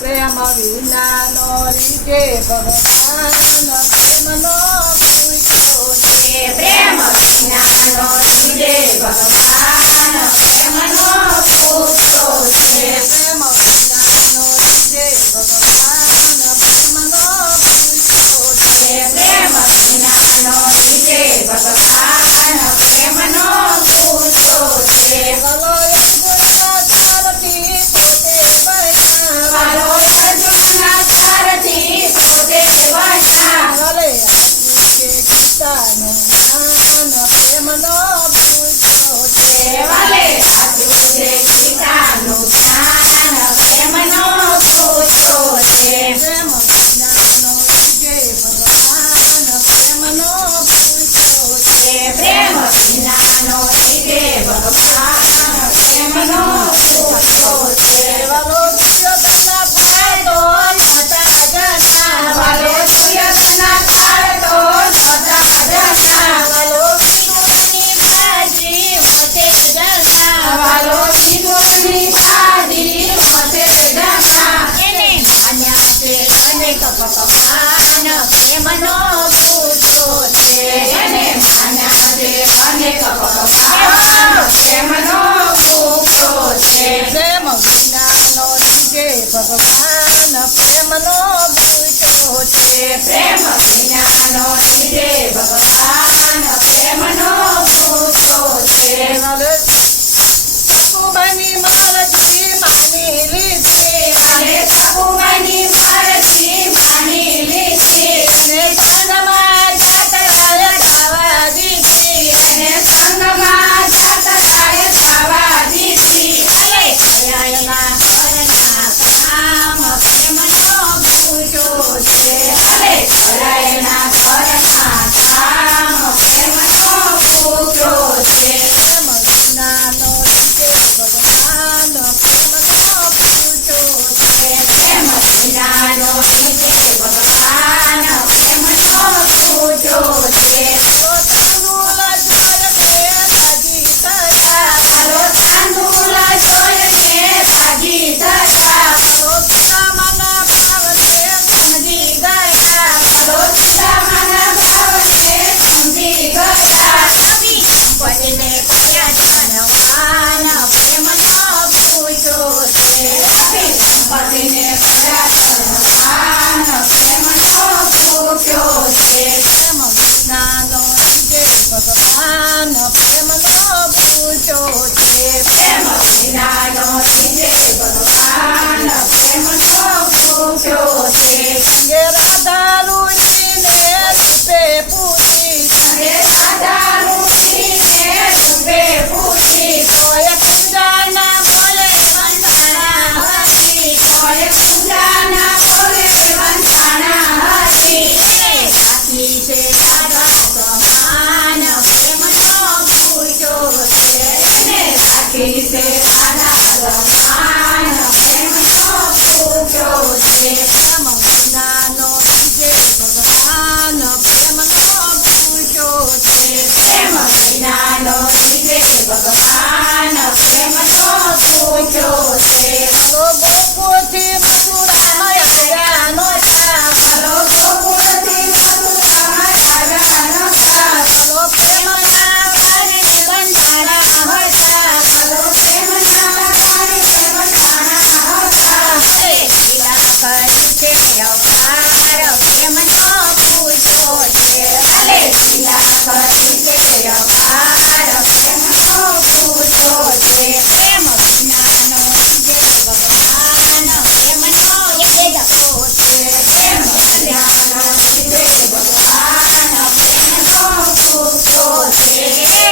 પ્રેમ વિનાનો રીજે ભગવાન પ્રેમનો પૂછ્યો છે. પ્રેમ વિનાનો રીજે ભગવાન પ્રેમનો પૂછ્યો છે. પ્રેમ વિનાનો રીજે ભગવાન પ્રેમનો પૂછ્યો છે. પ્રેમ વિનાનો રીજે ભગવાન પ્રેમનો પૂછ્યો છે. વાલો અર્જુનના ચારથી પોતે બન્યા. વાલો અર્જુનના ચારથી પોતે બન્યા. વાલે આપ્યું છે ગીતાનું જ્ઞાન પ્રેમનો પૂછ્યો છે. વાલે આપ્યું છે ગીતાનું જ્ઞાન પ્રેમનો પૂછ્યો છે. પ્રેમ વિનાનો રીજે ભગવાન પ્રેમનો પૂછ્યો છે. પ્રેમ વિનાનો રીજે ભગવાન પ્રેમનો પૂછ્યો છે. વાલો દુર્યોધનના ફાયદો નહોતા જણા. વાલો દુર્યોધનના ફાયદો નહોતા જણા. વાલો વિદુરની બાજી મોતે જણા. વાલો વિદુરની બાજી મોતે જણા. એને માન્યા છે અનેક ભગવાન પ્રેમનો પૂછ્યો છે. એને માન્યા છે અનેક ભગવાન પ્રેમનો પૂછ્યો છે. પ્રેમ વિનાનો રીજે ભગવાન પ્રેમનો પૂછ્યો છે. પ્રેમ વિનાનો રીજે ભગવાન પ્રેમનો પૂછ્યો છે. સકુબાની મરજી માની લીધી. અને સકુબાની મરજી માની લીધી. અને સંગમાં જાતરાએ ખાવા દીધી. અને સંગમાં જાતરાએ ખાવા દીધી. અરે કયાયના ઘરના કામ પ્રેમનો પૂછ્યો છે. અરે કરાયના ઘરના કામ પ્રેમનો પૂછ્યો છે. પ્રેમ વિનાનો રીજે ભગવાન પ્રેમનો પૂછ્યો છે. પ્રેમ વિનાનો રીજે ભગવાન પ્રેમનો પૂછ્યો છે. તો તાંદુલ જોય તે રાજી થયા. મારો તાંદુલ જોઈ તે રાજી થયા. મારો પિતામાના ભાવને સમજી ગયા. મારો પિતામાના ભાવને સમજી ગયા. કવિ સંપત્તિને કયા જાણવાન પ્રેમનો પૂછ્યો છે. સંપત્તિને કયા ધનવાન પ્રેમનો પૂછ્યો છે. પ્રેમ વિનાનો રીજે ભગવાન પ્રેમનો પૂછ્યો છે. પ્રેમ વિનાનો રીજે ભગવાન પ્રેમનો પૂછ્યો છે. સંગે રાધા રુચિને રૂપે પૂછી. સંગે રાધા રુચિને રૂપે પૂછી. કોઈ પૂજાના બોલે વંદના હતી. કોઈ પૂજાના બોલે વંદના હતી. એને સાચી છે રાધા સમાન પ્રેમનો પૂછ્યો છે. એને રાખી છે